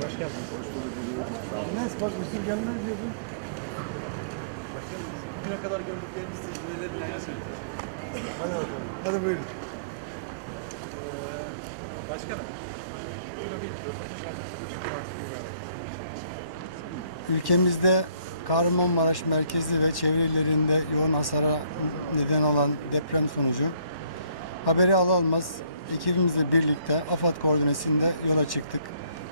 geldiniz. Nasıl bak Mısır gelmez diyordun. Bugüne kadar gördüklerimiz neler söyleyeceğiz? Hadi bakalım. Hadi buyurun. Başkanım. Bir röportaj Ülkemizde Kahramanmaraş merkezi ve çevre illerinde yoğun hasara neden olan deprem sonucu haberi al almaz ekibimizle birlikte AFAD koordinesinde yola çıktık.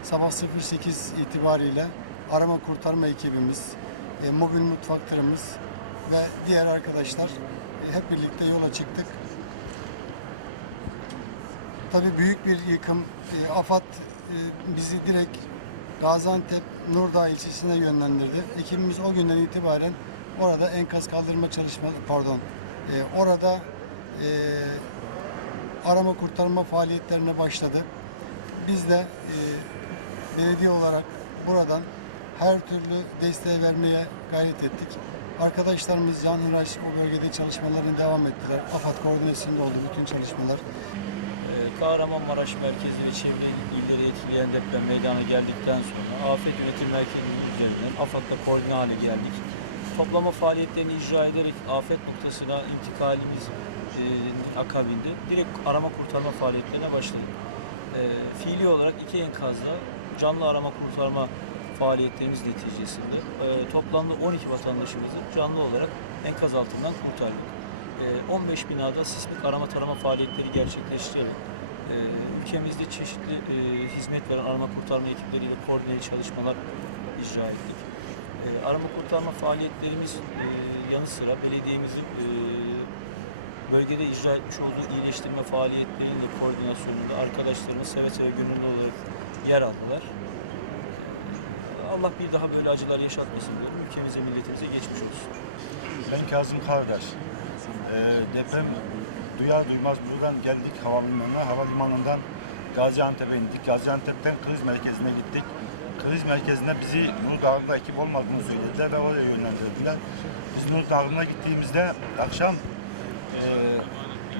Sabah 08 itibariyle arama kurtarma ekibimiz, e, mobil mutfak tırımız ve diğer arkadaşlar e, hep birlikte yola çıktık. Tabii büyük bir yıkım. E, AFAD e, bizi direkt Gaziantep Nurdağ ilçesine yönlendirdi. Ekibimiz o günden itibaren orada enkaz kaldırma çalışma pardon e, orada e, arama kurtarma faaliyetlerine başladı. Biz de e, belediye olarak buradan her türlü desteği vermeye gayret ettik. Arkadaşlarımız canhıraş o bölgede çalışmalarına devam ettiler. AFAD koordinesinde oldu bütün çalışmalar. Ee, Kahramanmaraş merkezi ve çevre illeri etkileyen deprem meydana geldikten sonra Afet Yönetim Merkezi'nin üzerinden AFAD'la koordine hale geldik. Toplama faaliyetlerini icra ederek afet noktasına intikalimiz e, akabinde direkt arama kurtarma faaliyetlerine başladık. E, fiili olarak iki enkazda canlı arama kurtarma faaliyetlerimiz neticesinde e, toplamda 12 vatandaşımızı canlı olarak enkaz altından kurtardık. E, 15 binada sismik arama tarama faaliyetleri gerçekleştirerek e, ülkemizde çeşitli e, hizmet veren arama kurtarma ekipleriyle koordineli çalışmalar icra ettik. E, arama kurtarma faaliyetlerimiz e, yanı sıra belediyemizin e, bölgede icra etmiş olduğu iyileştirme faaliyetlerinin de koordinasyonunda arkadaşlarımız seve seve gönüllü olarak yer aldılar. Allah bir daha böyle acılar yaşatmasın diyorum. Ülkemize, milletimize geçmiş olsun. Ben Kazım Kardeş. Ee, deprem duyar duymaz buradan geldik havalimanına. Havalimanından Gaziantep'e indik. Gaziantep'ten kriz merkezine gittik. Kriz merkezinde bizi Nur Dağı'nda ekip olmadığını söylediler ve oraya yönlendirdiler. Biz Nur Dağı'na gittiğimizde akşam e,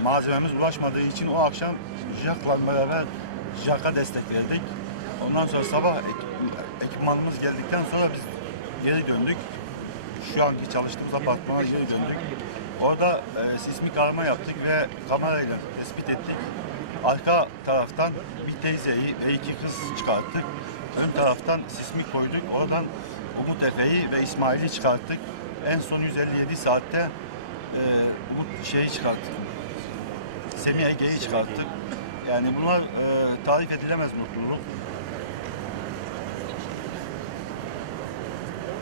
malzememiz ulaşmadığı için o akşam JAK'la beraber JAK'a destek verdik. Ondan sonra sabah ek- ekipmanımız geldikten sonra biz geri döndük şu anki çalıştığımız apartmana geri döndük. Orada e, sismik arama yaptık ve kamerayla tespit ettik. Arka taraftan bir teyzeyi ve iki kız çıkarttık. Ön taraftan sismik koyduk. Oradan Umut Efe'yi ve İsmail'i çıkarttık. En son 157 saatte e, Umut şeyi çıkarttık. Semih Ege'yi çıkarttık. Yani bunlar e, tarif edilemez mutluluk.